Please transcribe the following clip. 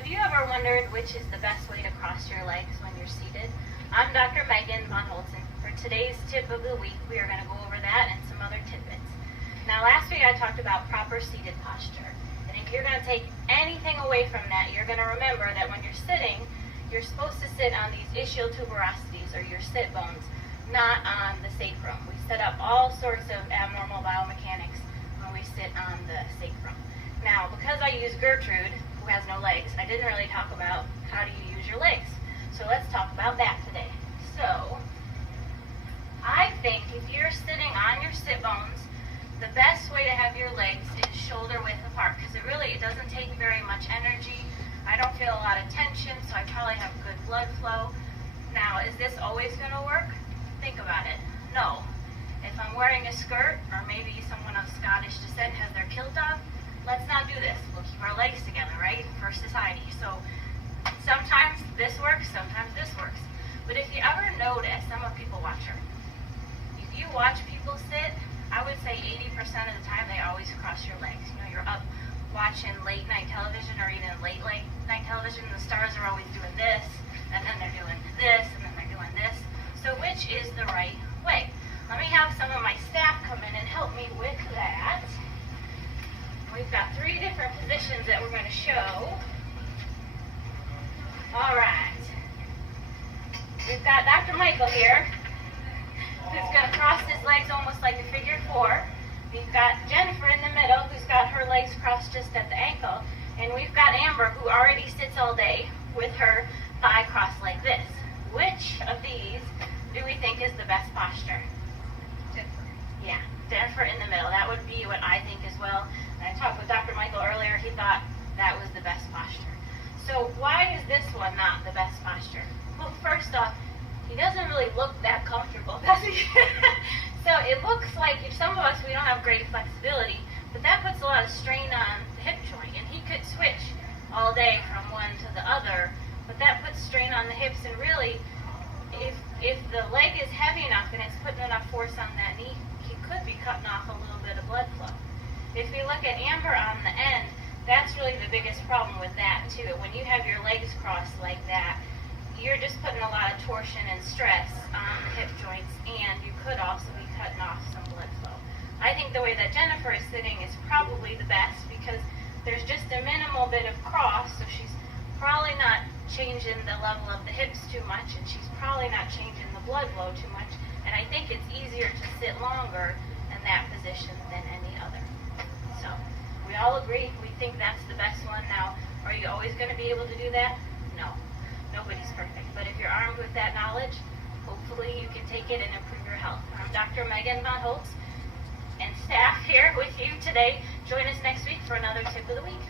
Have you ever wondered which is the best way to cross your legs when you're seated? I'm Dr. Meagan von Holtzen. For today's tip of the week, we are going to go over that and some other tidbits. Now, last week I talked about proper seated posture. And if you're going to take anything away from that, you're going to remember that when you're sitting, you're supposed to sit on these ischial tuberosities, or your sit bones, not on the sacrum. We set up all sorts of abnormal biomechanics when we sit on the sacrum. Now, because I use Gertrude, who has no legs, I didn't really talk about how do you use your legs. So let's talk about that today. So, I think if you're sitting on your sit bones, the best way to have your legs is shoulder width apart, because it doesn't take very much energy. I don't feel a lot of tension, so I probably have good blood flow. Now, is this always going to work? Think about it. No. If I'm wearing a skirt, or maybe someone of Scottish descent has their kilt on, let's not do this. We'll keep our legs together, right? For society. So sometimes this works, sometimes this works. But if you ever notice, I'm a people watcher. If you watch people sit, I would say 80% of the time they always cross your legs. You know, you're up watching late night television or even late night television, and the stars are always doing this, and then they're doing this, and then they're doing this. So which is the right way? Let me have some of my staff come in and help me with that. We've got 3 different positions that we're going to show. All right. We've got Dr. Michael here, who's going to cross his legs almost like a figure 4. We've got Jennifer in the middle, who's got her legs crossed just at the ankle. And we've got Amber, who already sits all day with her thigh crossed like this. Which of these do we think is the best posture? Jennifer. Yeah, Jennifer in the middle. That would be what I think as well. And I talked with Dr. Michael earlier. He thought that was the best posture. So why is this one not the best posture? Well, first off, he doesn't really look that comfortable, does he? So it looks like, if some of us, we don't have great flexibility, but that puts a lot of strain on the hip joint. And he could switch all day from one to the other, but that puts strain on the hips. And really, if the leg is heavy enough and it's putting enough force on that knee, he could be cutting off a little bit of blood flow. If we look at Amber on the end, that's really the biggest problem with that too. When you have your legs crossed like that, you're just putting a lot of torsion and stress on the hip joints, and you could also be cutting off some blood flow. I think the way that Jennifer is sitting is probably the best, because there's just a minimal bit of cross, so she's probably not changing the level of the hips too much, and she's probably not changing the blood flow too much, and I think it's easier to sit longer in that position than any other. So, we all agree, we think that's the best one. Now, are you always going to be able to do that? No. Nobody's perfect. But if you're armed with that knowledge, hopefully you can take it and improve your health. I'm Dr. Meagan von Holtz, and staff here with you today. Join us next week for another tip of the week.